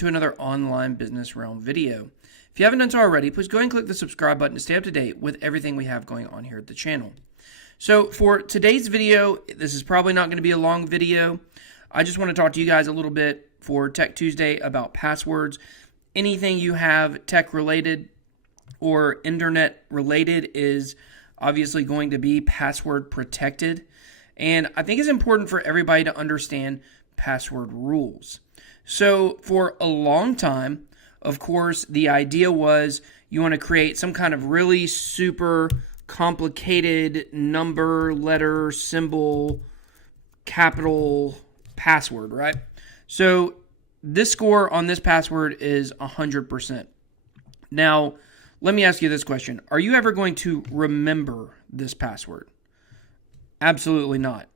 to another online business realm video. If you haven't done so already, please go ahead and click the subscribe button to stay up to date with everything we have going on here at the channel. So for today's video, this is probably not going to be a long video. I just want to talk to you guys a little bit for Tech Tuesday about passwords. Anything you have tech related or internet related is obviously going to be password protected. And I think it's important for everybody to understand password rules. So for a long time, of course, the idea was you want to create some kind of really super complicated number, letter, symbol, capital password, right? So this score on this password is 100%. Now, let me ask you this question. Are you ever going to remember this password? Absolutely not.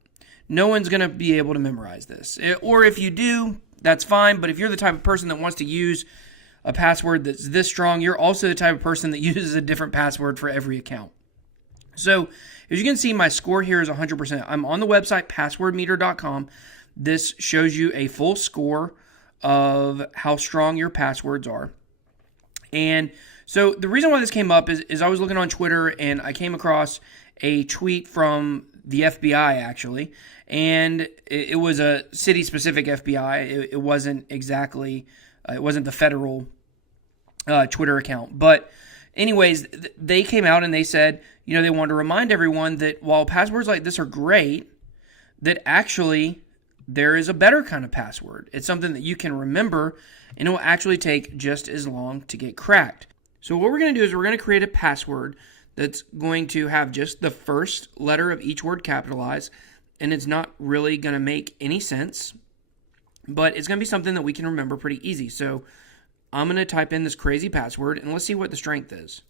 No one's going to be able to memorize this. Or if you do, that's fine. But if you're the type of person that wants to use a password that's this strong, you're also the type of person that uses a different password for every account. So as you can see, my score here is 100%. I'm on the website passwordmeter.com. This shows you a full score of how strong your passwords are. And so the reason why this came up is I was looking on Twitter and I came across a tweet from the FBI actually, and it was a city-specific FBI. It wasn't exactly, it wasn't the federal Twitter account. But anyways, they came out and they said, you know, they wanted to remind everyone that while passwords like this are great, that actually there is a better kind of password. It's something that you can remember, and it will actually take just as long to get cracked. So what we're going to do is we're going to create a password that's going to have just the first letter of each word capitalized, and it's not really going to make any sense, but it's going to be something that we can remember pretty easy. So I'm going to type in this crazy password, and let's see what the strength is.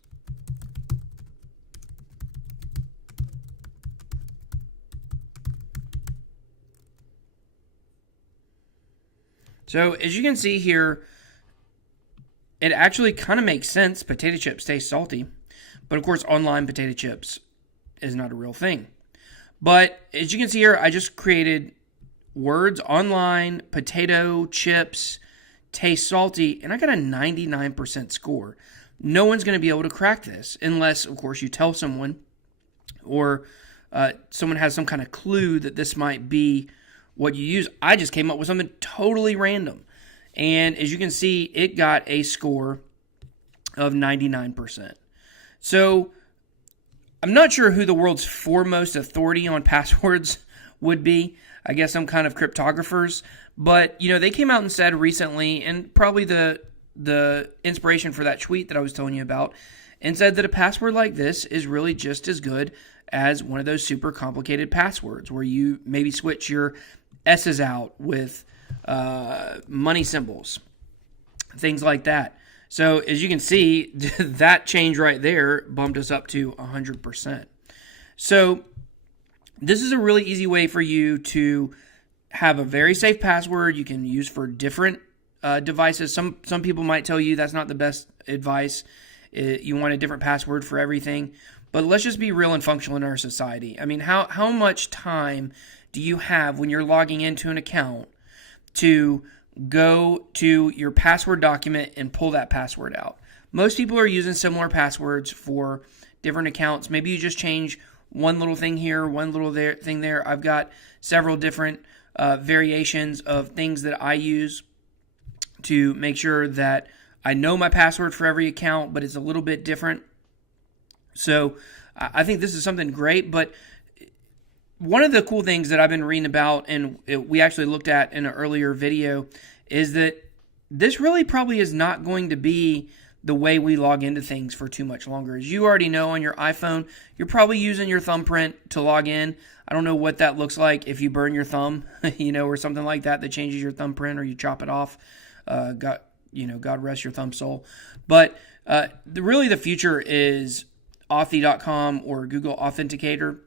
So as you can see here, it actually kind of makes sense. Potato chips taste salty. But of course, online potato chips is not a real thing. But as you can see here, I just created words online, potato chips, taste salty, and I got a 99% score. No one's going to be able to crack this unless, of course, you tell someone or someone has some kind of clue that this might be what you use. I just came up with something totally random. And as you can see, it got a score of 99%. So I'm not sure who the world's foremost authority on passwords would be. I guess some kind of cryptographers. But, you know, they came out and said recently, and probably the inspiration for that tweet that I was telling you about, and said that a password like this is really just as good as one of those super complicated passwords where you maybe switch your S's out with money symbols, things like that. So as you can see, that change right there bumped us up to 100%. So this is a really easy way for you to have a very safe password you can use for different devices. Some people might tell you that's not the best advice. You want a different password for everything. But let's just be real and functional in our society. I mean, how much time do you have when you're logging into an account to go to your password document and pull that password out? Most people are using similar passwords for different accounts. Maybe you just change one little thing here, one little thing there. I've got several different variations of things that I use to make sure that I know my password for every account, but it's a little bit different. So I think this is something great, but one of the cool things that I've been reading about, and we actually looked at in an earlier video, is that this really probably is not going to be the way we log into things for too much longer. As you already know, on your iPhone, you're probably using your thumbprint to log in. I don't know what that looks like if you burn your thumb, or something like that changes your thumbprint, or you chop it off. God rest your thumb soul. But really the future is Authy.com or Google Authenticator.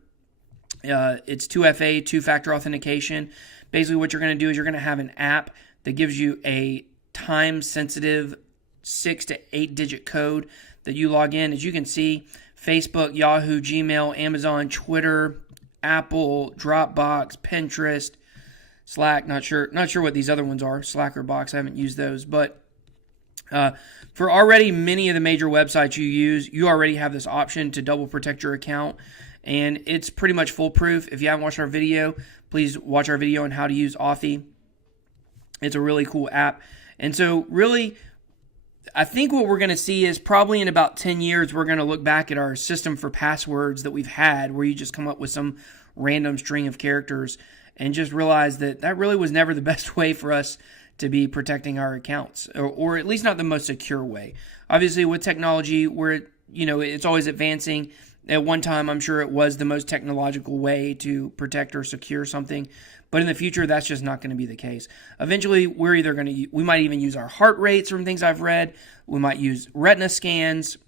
It's 2FA, two-factor authentication. Basically what you're going to do is you're going to have an app that gives you a time-sensitive 6 to 8-digit code that you log in. As you can see, Facebook, Yahoo, Gmail, Amazon, Twitter, Apple, Dropbox, Pinterest, Slack. Not sure what these other ones are. Slack or Box. I haven't used those, but for already many of the major websites you use, you already have this option to double protect your account, and it's pretty much foolproof. If you haven't watched our video, please watch our video on how to use Authy. It's a really cool app. And so really, I think what we're going to see is probably in about 10 years, we're going to look back at our system for passwords that we've had, where you just come up with some random string of characters, and just realize that that really was never the best way for us to be protecting our accounts, or at least not the most secure way. Obviously, with technology, where it's always advancing. At one time, I'm sure it was the most technological way to protect or secure something, but in the future, that's just not going to be the case. Eventually, we might even use our heart rates from things I've read. We might use retina scans,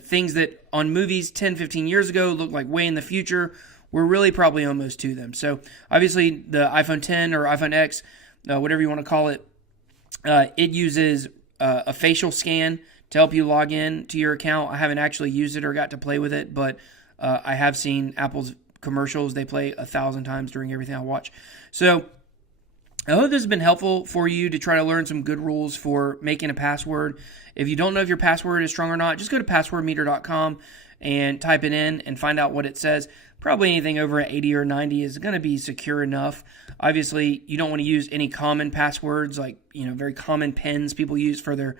things that on movies 10, 15 years ago looked like way in the future. We're really probably almost to them. So obviously, the iPhone 10 or iPhone X, whatever you want to call it, it uses a facial scan to help you log in to your account. I haven't actually used it or got to play with it, but I have seen Apple's commercials. They play 1,000 times during everything I watch. So I hope this has been helpful for you to try to learn some good rules for making a password. If you don't know if your password is strong or not, just go to passwordmeter.com and type it in and find out what it says. Probably anything over 80 or 90 is going to be secure enough. Obviously, you don't want to use any common passwords, like very common pins people use for their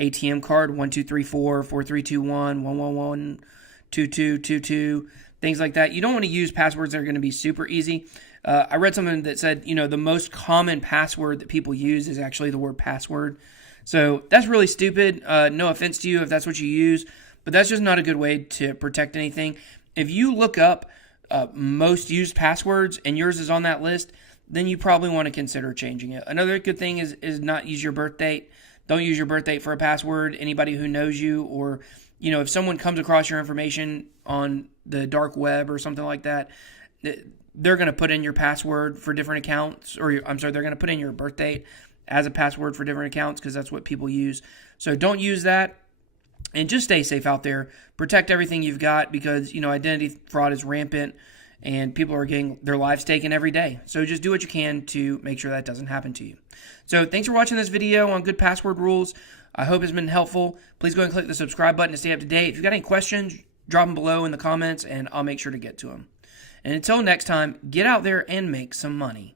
ATM card, 1234 4321 111 2222, things like that. You don't want to use passwords that are going to be super easy. I read something that said, the most common password that people use is actually the word password. So that's really stupid. No offense to you if that's what you use, but that's just not a good way to protect anything. If you look up most used passwords and yours is on that list, then you probably want to consider changing it. Another good thing is not use your birth date. Don't use your birth date for a password. Anybody who knows you, or if someone comes across your information on the dark web or something like that, they're going to put in your password for different accounts, they're going to put in your birth date as a password for different accounts because that's what people use. So don't use that, and just stay safe out there. Protect everything you've got because, identity fraud is rampant and people are getting their lives taken every day. So just do what you can to make sure that doesn't happen to you. So thanks for watching this video on good password rules. I hope it's been helpful. Please go ahead and click the subscribe button to stay up to date. If you've got any questions, drop them below in the comments and I'll make sure to get to them. And until next time, get out there and make some money.